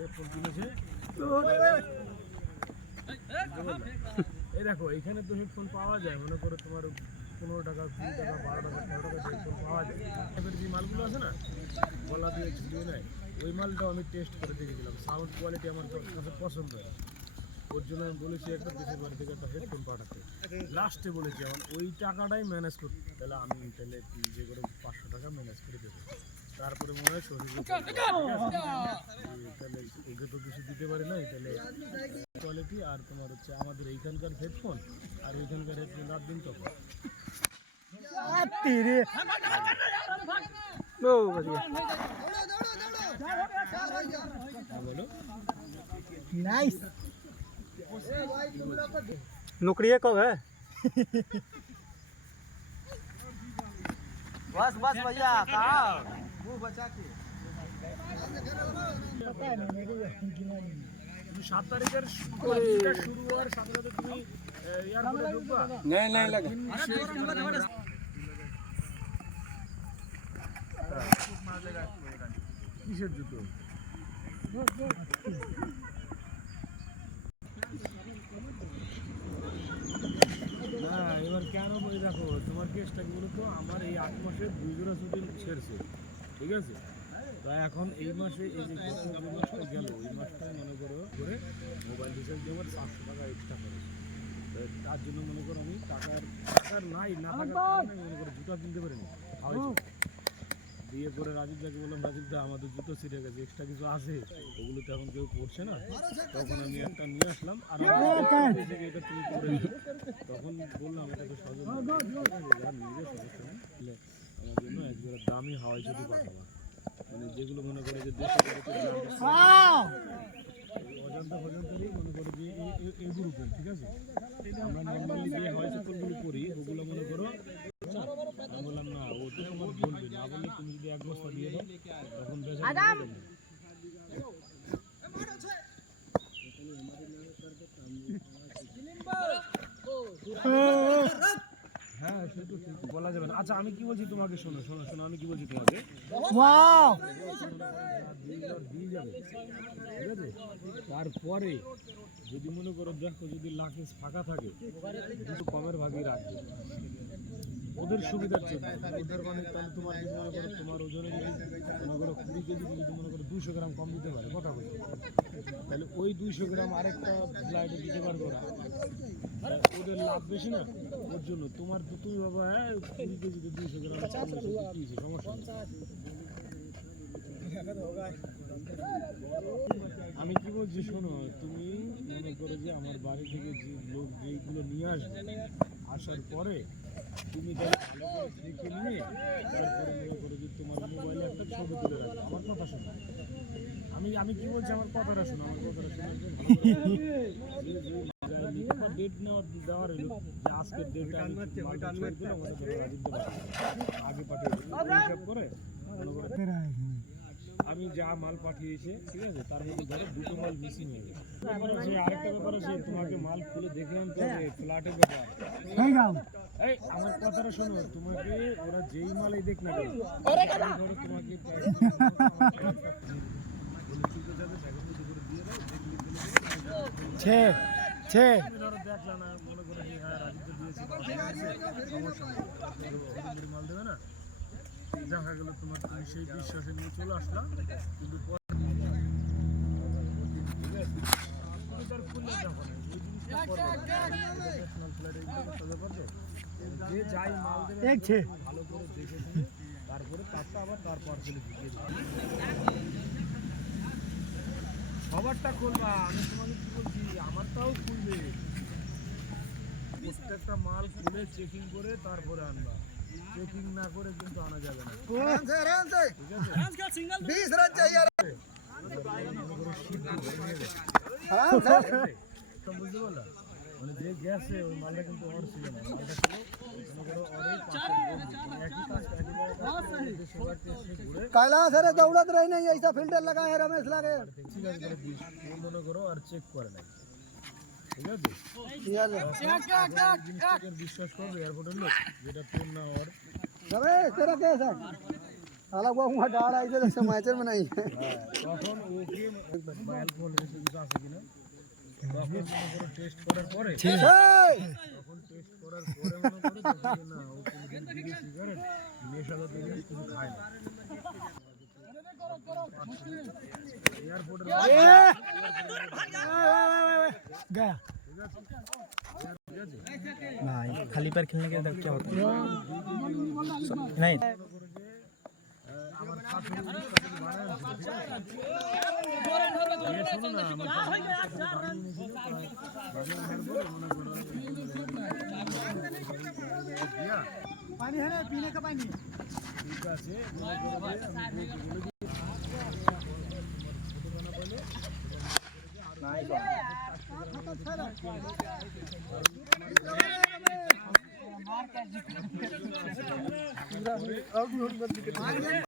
Headphone কিনেছে। এই দেখো এখানে তো হেডফোন পাওয়া যায়, মনে করো তোমার 15 টাকা, 20 টাকা, 12 টাকা, 13 টাকা হেডফোন পাওয়া যায়। এবার যে মালগুলো আছে না, গলা দিয়ে ঝুলিয়ে নেয়, ওই মালটাও আমি টেস্ট করে দেখেছিলাম, সাউন্ড কোয়ালিটি আমার কাছে পছন্দ হয়। ওর জন্য আমি বলেছি একটা দেশের বাড়ি থেকে একটা হেডফোন পাঠাতে। লাস্টে বলেছি আমার ওই টাকাটাই ম্যানেজ করতে, তাহলে আমি তাহলে যে করে 500 টাকা ম্যানেজ করে দেবো। তারপরে মনে হয় শরীর তাহলে ওকে তো কিছু দিতে পারি নাই, তাহলে কোয়ালিটি আর তোমার হচ্ছে আমাদের এইখানকার হেডফোন আর ওইখানকার হেডফোন রাত দিন তখন बोलो नाइस नौकरी कब है बस बस भैया कहाँ मुंह बचा के 7 তারিখের শুরু হওয়ার সাথে সাথে তুমি এয়ারপোর্টে ঢুকবা? नहीं लगा কিসের জুতো? না এবার কেন বলে দেখো তোমার কেসটা কি বলতো, আমার এই 8 মাসে 2 জোড়া ছুটি ছেড়েছে, ঠিক আছে? তা এখন এই মাসে এই যে গত মাসটা গেল, এই মাসটা মনে করো করে মোবাইল রিচার্জ দেওয়ার 700 টাকা এক্সট্রা খরচ। তার জন্য মনে করো আমি টাকার নাই, না থাকার কারণে মনে করো জুতো কিনতে পারিনি। বিয়ে করে রাজীবদাকে বললাম, রাজীবদা আমাদের জুতো ছিঁড়ে গেছে, এক্সট্রা কিছু আছে, ওগুলো তো এখন কেউ করছে না। তখন আমি একটা নিয়ে আসলাম, আর এটা তুমি করে দিও। তখন বললাম এটা তো সহজ নিজের সমস্যা নেই, আমার জন্য একজোড়া দামি হাওয়াই যদি পাঠাবা, মানে যেগুলো মনে করে যে দেশে অজান্তা ফজান্তারই মনে করে যে এগুলো, ঠিক আছে? আমরা নর্মালি যে হাওয়াই চপ্পলগুলো করি ওগুলো মনে করো, আমি বললাম না ও তো তোমার বলবে না, বললে তুমি যদি 1 বস্তা দিয়ে দাও তখন হ্যাঁ সে তো ঠিক বলা যাবে না। আচ্ছা আমি কি বলছি তোমাকে, শোনো শোনো শোনো আমি কি বলছি তোমাকে, দিয়ে যাবে, ঠিক আছে? তারপরে যদি মনে করো দেখো যদি লাকেজ ফাঁকা থাকে দুটো কমের ভাগই রাখবে ওদের সুবিধার জন্য। ওদের মানে তাহলে তোমার যদি মনে করো তোমার ওজনে যদি মনে করো 20 কেজি যদি মনে করো 200 গ্রাম কম দিতে পারে, কথা বলছে, তাহলে ওই 200 গ্রাম আরেকটা ফ্লাইটে দিতে পারবো না, ওদের লাভ বেশি না। ওর জন্য তোমার তো তুমি বাবা 20 কেজিতে 200 গ্রাম সমস্যা নেই। আমি কি বলছি শোনো, তুমি মনে করো যে আমার বাড়ি থেকে যে লোক যেগুলো নিয়ে আসবে, আসার পরে তুমি ভালো করে দেখে নিয়ে তারপরে মনে করো যে তোমার মোবাইলে একটা ছবি তুলে রাখবে। আমার কথা শোনো, আমি কি বলছি আমার কথাটা শোনো, আমার কথাটা শোনো, ডেট দেওয়ার হলো যে আজকের ডেটটা আগে পাঠিয়ে হিসাব করে আমি যা মাল পাঠিয়েছে, ঠিক আছে? তার মধ্যে ধরো 2টো মাল মিসিং হয়ে গেছে। যে আরেকটা ব্যাপার আছে, তোমাকে মাল খুলে দেখে আনতে হবে, ফ্ল্যাটের ব্যাপার। এই আমার কথাটা শোনো, তোমাকে ওরা যেই মালই দেখ না কেন ধরো তোমাকে ধরো দেখলা না, মনে করে যে হ্যাঁ রাজিত দিয়েছে সমস্যা নেই, মাল দেবে না, দেখা গেল তোমার তুমি সেই বিশ্বাসে নিয়ে চলে আসলাম, কিন্তু যে যাই মাল দেবে ভালো করে দেখে শুনে তারপরে তারটা আবার তার পার্সেলে ঢুকিয়ে দেবে। সবারটা খুলবা, আমি তোমাকে কি বলছি আমারটাও খুলবে, প্রত্যেকটা মাল খুলে চেকিং করে তারপরে আনবা, চেকিং না করে কিন্তু আনা যাবে না, ঠিক আছে? বুঝতে পারলা, মানে যে গেছে ওই মালটা কিন্তু ওর ছিল না, মালটা ছিল कैलाश अरे दौड़त रही नहीं ऐसा फिल्टर लगा है रमेश लागे মনে করো আর চেক করে নাই, ঠিক আছে? জিনিসটাকে বিশ্বাস করবে এয়ারপোর্টের লোক, যেটা তোর না ওর। रमेश तेरा कैसा साला वो वहाँ डाल आई थे समाचार बनाई है তখন ওকে বা অ্যালকোহল কিছু আছে কিনা তখন মনে করো টেস্ট করার পরে তখন টেস্ট করার পরে মনে করো দেখবে না ও কোনোদিন বিড়ি সিগারেট নেশাজাত জিনিস কিছু খায় না এয়ারপোর্টের गया भाई खाली पैर खेलने के अंदर क्या होता है नहीं আমার কাছে पानी है ना पीने का पानी ঠিক আছে মনে করো যে আমি বলে पूरा